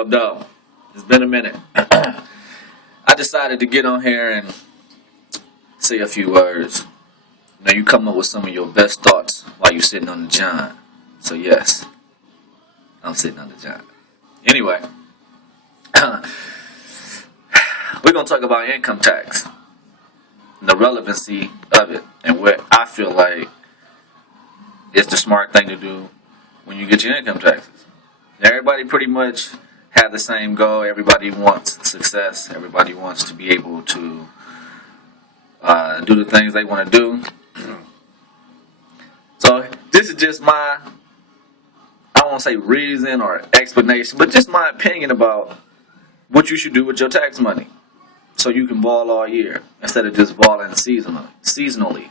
What up, though? It's been a minute. I decided to get on here and say a few words. Now, you come up with some of your best thoughts while you're sitting on the john. So, yes, I'm sitting on the john. Anyway, we're going to talk about income tax, the relevancy of it, and what I feel like is the smart thing to do when you get your income taxes. Everybody pretty much have the same goal. Everybody wants success. Everybody wants to be able to do the things they want to do. So this is just my, I don't want to say reason or explanation, but just my opinion about what you should do with your tax money, so you can ball all year instead of just balling seasonally.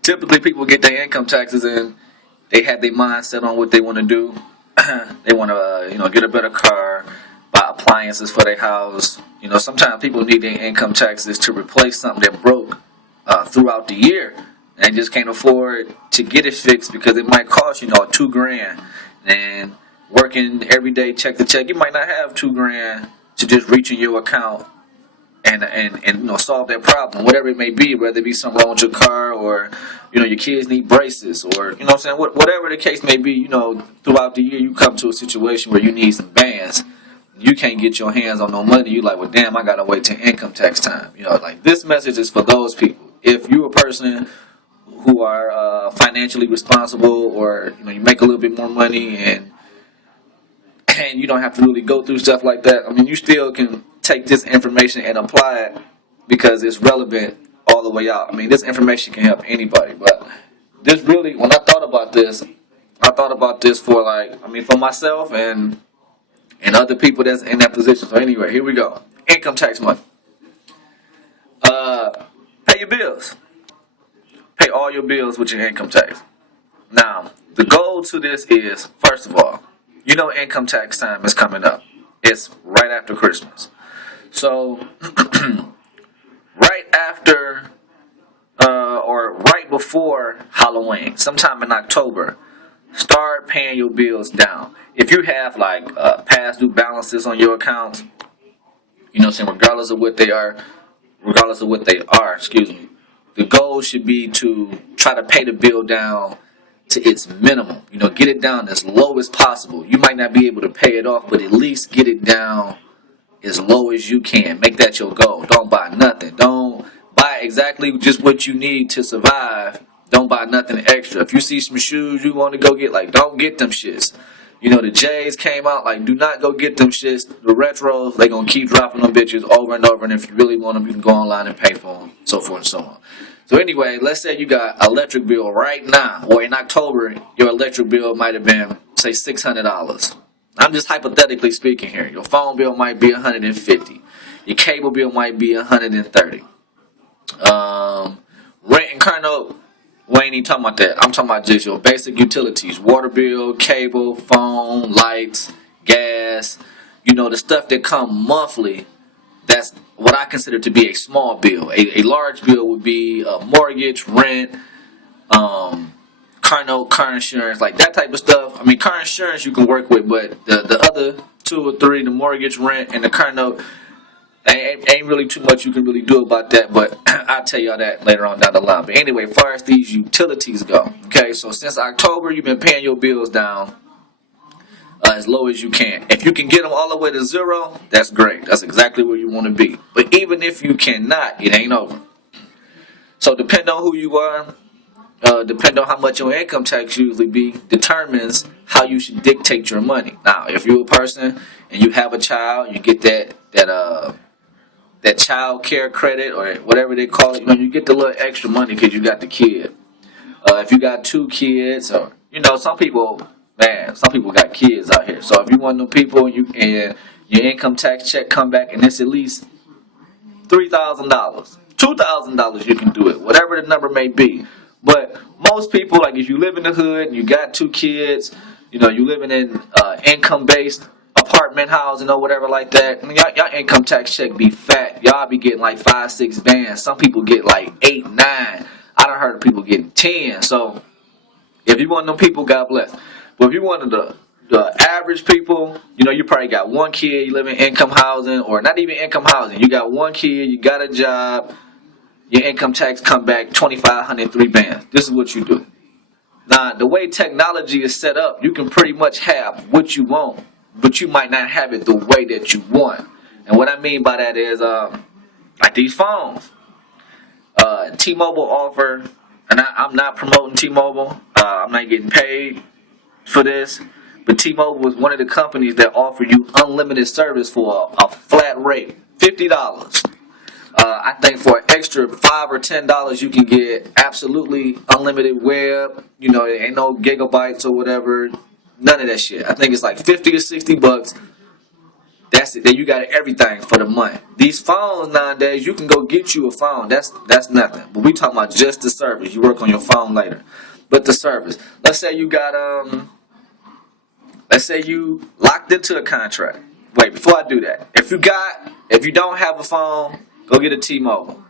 Typically, people get their income taxes and they have their mindset on what they want to do. They want to, get a better car, buy appliances for their house. Sometimes people need their income taxes to replace something that broke throughout the year, and they just can't afford to get it fixed because it might cost $2,000. And working every day, check to check, you might not have $2,000 to just reach in your account and solve that problem, whatever it may be, whether it be something wrong with your car, or your kids need braces, or what I'm saying, whatever the case may be. Throughout the year you come to a situation where you need some bands, you can't get your hands on no money. You like, well, damn, I gotta wait till income tax time. Like, this message is for those people. If you're a person who are financially responsible, or you make a little bit more money, and you don't have to really go through stuff like that, I mean, you still can take this information and apply it because it's relevant all the way out. I mean, this information can help anybody, but this really, when I thought about this for for myself and other people that's in that position. So anyway, here we go. Income tax money. Pay your bills. Pay all your bills with your income tax. Now, the goal to this is, first of all, income tax time is coming up. It's right after Christmas. So, right after or right before Halloween, sometime in October, start paying your bills down. If you have past due balances on your accounts, regardless of what they are, the goal should be to try to pay the bill down to its minimum. Get it down as low as possible. You might not be able to pay it off, but at least get it down as low as you can. Make that your goal. Don't buy nothing. Don't buy exactly just what you need to survive. Don't buy nothing extra. If you see some shoes you want to go get, don't get them shits. The J's came out, do not go get them shits. The retros, they going to keep dropping them bitches over and over, and if you really want them, you can go online and pay for them, so forth and so on. So anyway, let's say you got electric bill right now, or in October, your electric bill might have been, say, $600. I'm just hypothetically speaking here. Your phone bill might be $150. Your cable bill might be $130. Rent and car note, we ain't even talking about that. I'm talking about just your basic utilities: water bill, cable, phone, lights, gas. The stuff that come monthly. That's what I consider to be a small bill. A large bill would be a mortgage, rent, car note, car insurance, like that type of stuff. I mean, car insurance you can work with, but the other two or three, the mortgage, rent, and the car note, ain't really too much you can really do about that, but I'll tell y'all that later on down the line. But anyway, as far as these utilities go, okay, so since October, you've been paying your bills down as low as you can. If you can get them all the way to zero, that's great. That's exactly where you want to be. But even if you cannot, it ain't over. So depending on who you are, depending on how much your income tax usually be, determines how you should dictate your money. Now, if you're a person and you have a child, you get that child care credit, or whatever they call it. You get the little extra money because you got the kid. If you got two kids, or some people got kids out here. So if you one of them people and your income tax check come back and it's at least $3,000, $2,000, you can do it, whatever the number may be. But most people, if you live in the hood and you got two kids, you living in income-based apartment housing or whatever like that, I mean, y'all income tax check be fat. Y'all be getting 5, 6 bands. Some people get 8, 9. I done heard of people getting 10. So if you one of them people, God bless. But if you one of the average people, you probably got one kid, you live in income housing, or not even income housing. You got one kid, you got a job, your income tax come back 2,500, 3 bands. This is what you do. Now, the way technology is set up, you can pretty much have what you want, but you might not have it the way that you want. And what I mean by that is, like these phones. T-Mobile offer, and I'm not promoting T-Mobile. I'm not getting paid for this. But T-Mobile was one of the companies that offer you unlimited service for a flat rate, $50. I think for an extra $5 or $10, you can get absolutely unlimited web. There ain't no gigabytes or whatever. None of that shit. I think it's like 50 or 60 bucks. That's it. Then you got everything for the month. These phones nowadays, you can go get you a phone. That's nothing. But we talking about just the service. You work on your phone later. But the service. Let's say you got let's say you locked into a contract. Wait, before I do that, if you don't have a phone, go get a T-Mobile.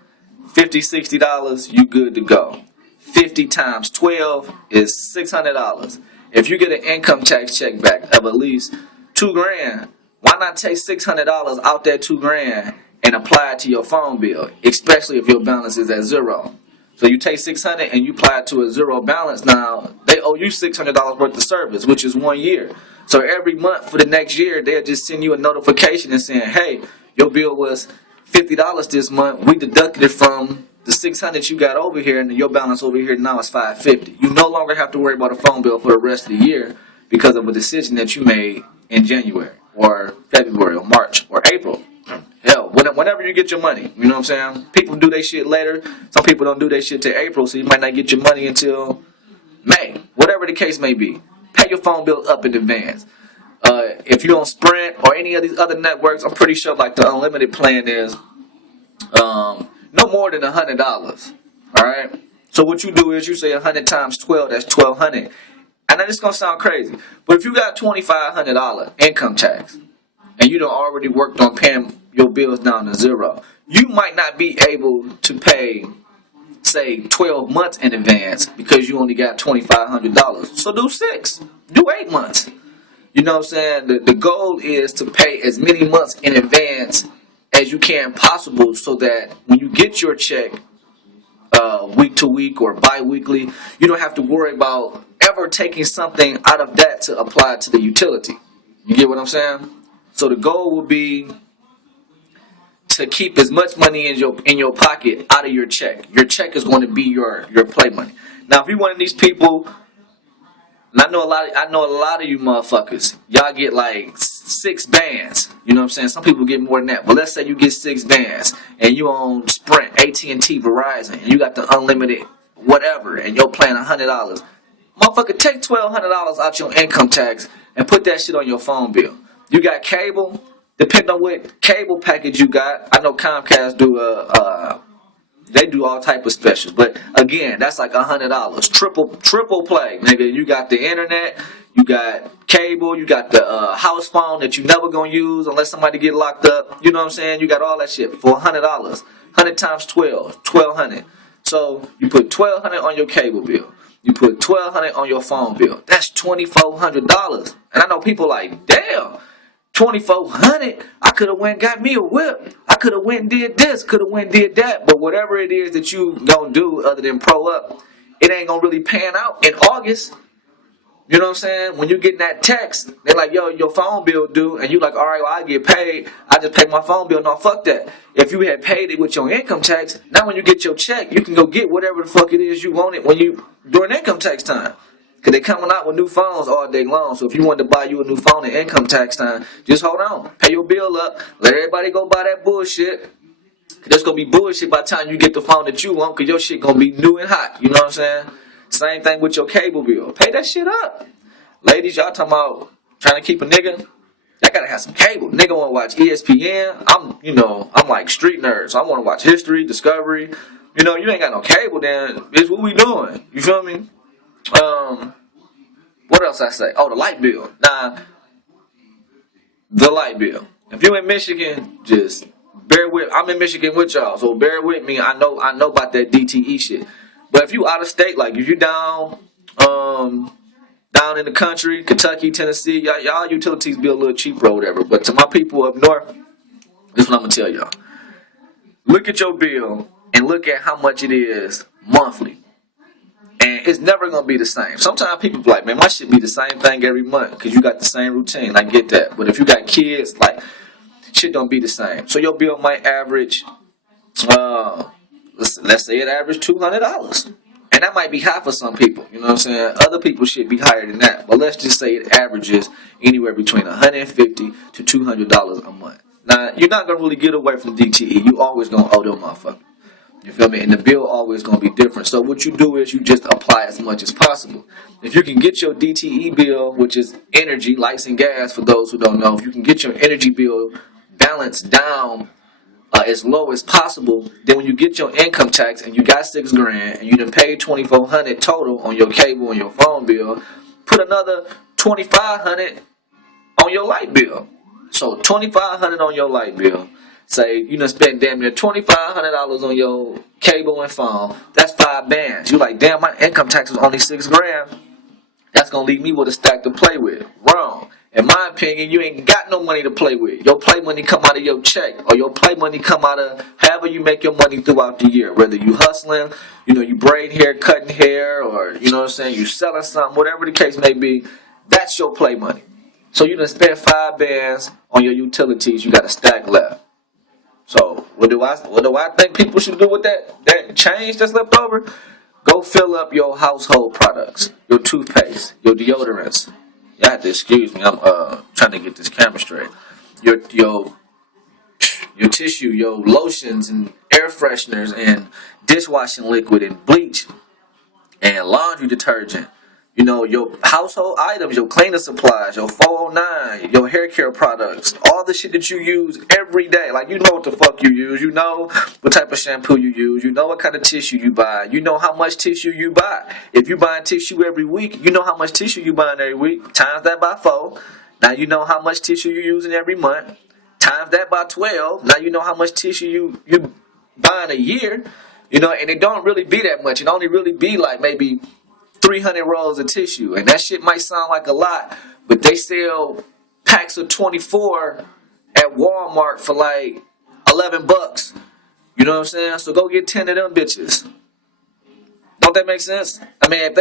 $50, $60, you good to go. 50 times 12 is $600. If you get an income tax check back of at least $2,000, why not take $600 out that $2,000 and apply it to your phone bill, especially if your balance is at zero? So you take $600 and you apply it to a zero balance. Now they owe you $600 worth of service, which is 1 year. So every month for the next year, they'll just send you a notification and saying, "Hey, your bill was $50 this month. We deducted it from the $600 you got over here, and your balance over here now is $550." You no longer have to worry about a phone bill for the rest of the year because of a decision that you made in January or February or March or April. Hell, whenever you get your money, you know what I'm saying? People do their shit later. Some people don't do their shit till April, so you might not get your money until May. Whatever the case may be. Pay your phone bill up in advance. If you're on Sprint or any of these other networks, I'm pretty sure like the unlimited plan is no more than $100. Alright? So what you do is you say 100 times 12, that's $1,200. I know this is going to sound crazy, but if you got $2,500 income tax and you done already worked on paying your bills down to zero, you might not be able to pay, say, 12 months in advance because you only got $2,500. So do 6. Do 8 months. You know what I'm saying? The goal is to pay as many months in advance as you can possible so that when you get your check week to week or bi-weekly, you don't have to worry about ever taking something out of that to apply to the utility. You get what I'm saying? So the goal will be to keep as much money in your pocket out of your check. Your check is going to be your play money. Now, if you're one of these people, and I know a lot of you motherfuckers, y'all get like 6 bands. You know what I'm saying? Some people get more than that. But let's say you get 6 bands and you own Sprint, AT&T, Verizon, and you got the unlimited whatever, and you're paying $100. Motherfucker, take $1,200 out your income tax and put that shit on your phone bill. You got cable, depending on what cable package you got. I know Comcast do they do all type of specials, but again, that's like $100. Triple play, nigga. You got the internet, you got cable, you got the house phone that you never gonna use unless somebody get locked up. You know what I'm saying? You got all that shit for $100. 100 times 12, 1,200. So you put $1,200 on your cable bill. You put $1,200 on your phone bill. That's $2,400. And I know people like, damn, $2,400. I could have went and got me a whip. I could have went and did this. Could have went and did that. But whatever it is that you gonna do other than pro up, it ain't gonna really pan out in August. You know what I'm saying? When you get that text, they're like, yo, your phone bill due. And you like, all right, well, I get paid. I just pay my phone bill. No, fuck that. If you had paid it with your income tax, now when you get your check, you can go get whatever the fuck it is you wanted when you during income tax time. Because they coming out with new phones all day long. So if you wanted to buy you a new phone in income tax time, just hold on. Pay your bill up. Let everybody go buy that bullshit. There's going to be bullshit by the time you get the phone that you want because your shit going to be new and hot. You know what I'm saying? Same thing with your cable bill. Pay that shit up. Ladies, y'all talking about trying to keep a nigga? Y'all gotta have some cable. Nigga want to watch ESPN. I'm like street nerd. So I want to watch History, Discovery. You know, you ain't got no cable, then bitch, what we doing? You feel me? What else I say? Oh, the light bill. Nah, the light bill. If you in Michigan, just bear with. I'm in Michigan with y'all, so bear with me. I know about that DTE shit. But if you out of state, like if you down, down in the country, Kentucky, Tennessee, y'all utilities be a little cheaper or whatever. But to my people up north, this is what I'm gonna tell y'all. Look at your bill and look at how much it is monthly. And it's never gonna be the same. Sometimes people be like, man, my shit be the same thing every month because you got the same routine. I get that. But if you got kids, like, shit don't be the same. So your bill might average, let's say it averaged $200. And that might be high for some people. You know what I'm saying? Other people should be higher than that. But let's just say it averages anywhere between $150 to $200 a month. Now, you're not going to really get away from DTE. You always going to owe them motherfuckers. You feel me? And the bill always going to be different. So what you do is you just apply as much as possible. If you can get your DTE bill, which is energy, lights and gas for those who don't know, if you can get your energy bill balanced down as low as possible, then when you get your income tax and you got $6,000 and you done paid $2,400 total on your cable and your phone bill, put another $2,500 on your light bill. So $2,500 on your light bill. Say you done spent damn near $2,500 on your cable and phone. That's 5 bands. You like, damn, my income tax is only $6,000. That's gonna leave me with a stack to play with. Wrong. In my opinion, you ain't got no money to play with. Your play money come out of your check, or your play money come out of however you make your money throughout the year. Whether you hustling, you braid hair, cutting hair, or you know what I'm saying, you selling something, whatever the case may be, that's your play money. So you done spent 5 bands on your utilities, you got a stack left. So what do I think people should do with that change that's left over? Go fill up your household products, your toothpaste, your deodorants. You have to excuse me. I'm trying to get this camera straight. Your tissue, your lotions and air fresheners and dishwashing liquid and bleach and laundry detergent. Your household items, your cleaning supplies, your 409, your hair care products, all the shit that you use every day. Like, you know what the fuck you use. You know what type of shampoo you use. You know what kind of tissue you buy. You know how much tissue you buy. If you buying tissue every week, you know how much tissue you buying every week. Times that by 4. Now you know how much tissue you're using every month. Times that by 12. Now you know how much tissue you buying a year. And it don't really be that much. It only really be like maybe 300 rolls of tissue, and that shit might sound like a lot, but they sell packs of 24 at Walmart for like $11. You know what I'm saying? So go get 10 of them bitches. Don't that make sense? I mean,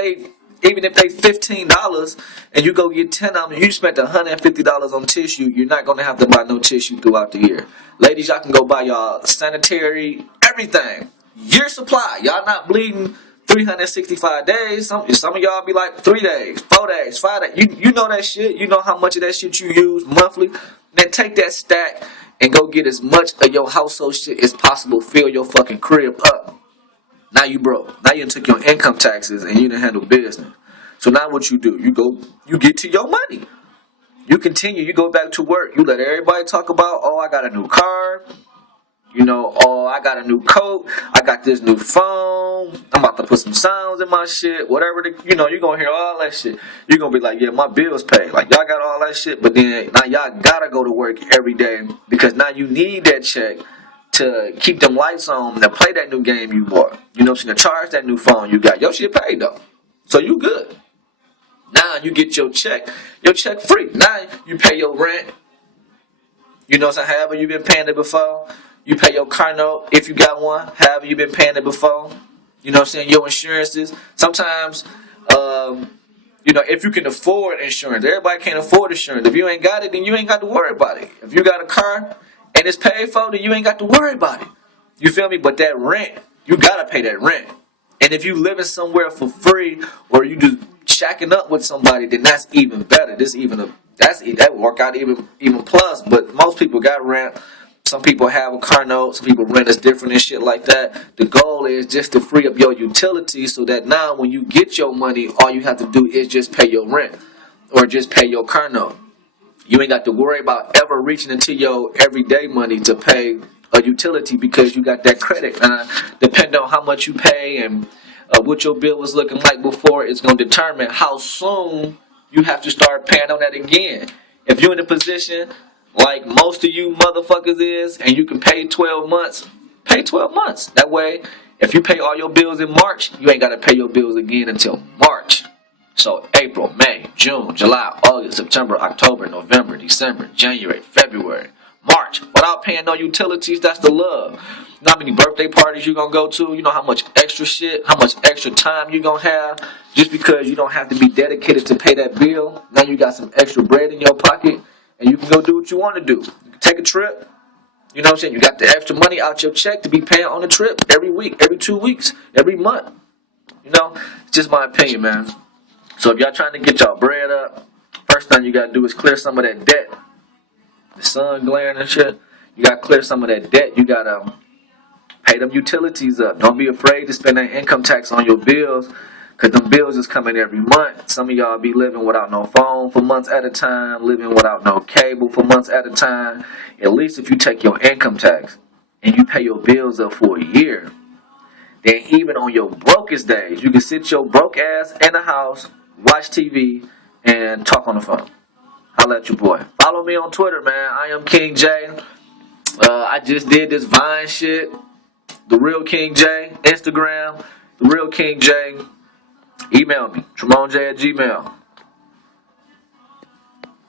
even if they $15 and you go get 10 of them, you spent $150 on tissue, you're not gonna have to buy no tissue throughout the year. Ladies, y'all can go buy y'all sanitary, everything, year supply. Y'all not bleeding 365 days. Some of y'all be like 3 days, 4 days, 5 days. You know that shit. You know how much of that shit you use monthly. Then take that stack and go get as much of your household shit as possible. Fill your fucking crib up. Now you broke. Now you took your income taxes and you didn't handle business. So now what you do? You get to your money. You continue. You go back to work. You let everybody talk about, oh, I got a new car. Oh, I got a new coat, I got this new phone, I'm about to put some sounds in my shit, whatever, you're going to hear all that shit. You're going to be like, yeah, my bill's paid. Like, y'all got all that shit, but then now y'all got to go to work every day because now you need that check to keep them lights on, to play that new game you bought. To charge that new phone you got. Your shit paid, though. So you good. Now you get your check free. Now you pay your rent. However you've been paying it before. You pay your car note if you got one, however you've been paying it before. Your insurances. Sometimes, if you can afford insurance. Everybody can't afford insurance. If you ain't got it, then you ain't got to worry about it. If you got a car and it's paid for, then you ain't got to worry about it. You feel me? But that rent, you got to pay that rent. And if you living somewhere for free or you just shacking up with somebody, then that's even better. That work out even plus. But most people got rent. Some people have a car note, some people rent is different and shit like that. The goal is just to free up your utilities so that now when you get your money, all you have to do is just pay your rent or just pay your car note. You ain't got to worry about ever reaching into your everyday money to pay a utility because you got that credit. Depending on how much you pay and what your bill was looking like before, it's going to determine how soon you have to start paying on that again. If you're in a position like most of you motherfuckers is, and you can pay 12 months, pay 12 months. That way, if you pay all your bills in March, you ain't got to pay your bills again until March. So April, May, June, July, August, September, October, November, December, January, February, March, without paying no utilities. That's the love. You know how many birthday parties you gonna go to? You know how much extra shit, how much extra time you gonna have just because you don't have to be dedicated to pay that bill. Now you got some extra bread in your pocket and you can go do what you want to do. You can take a trip. You know what I'm saying? You got the extra money out your check to be paying on the trip every week, every 2 weeks, every month. You know, it's just my opinion, man. So if y'all trying to get y'all bread up, first thing you gotta do is clear some of that debt. The sun glaring and shit. You gotta clear some of that debt. You gotta pay them utilities up. Don't be afraid to spend that income tax on your bills, cause them bills is coming every month. Some of y'all be living without no phone for months at a time, living without no cable for months at a time. At least if you take your income tax and you pay your bills up for a year, then even on your brokest days, you can sit your broke ass in the house, watch TV, and talk on the phone. Holla at your boy. Follow me on Twitter, man. I am King J. I just did this Vine shit. The Real King J. Instagram. The Real King J. Email me. TramonJ@gmail.com.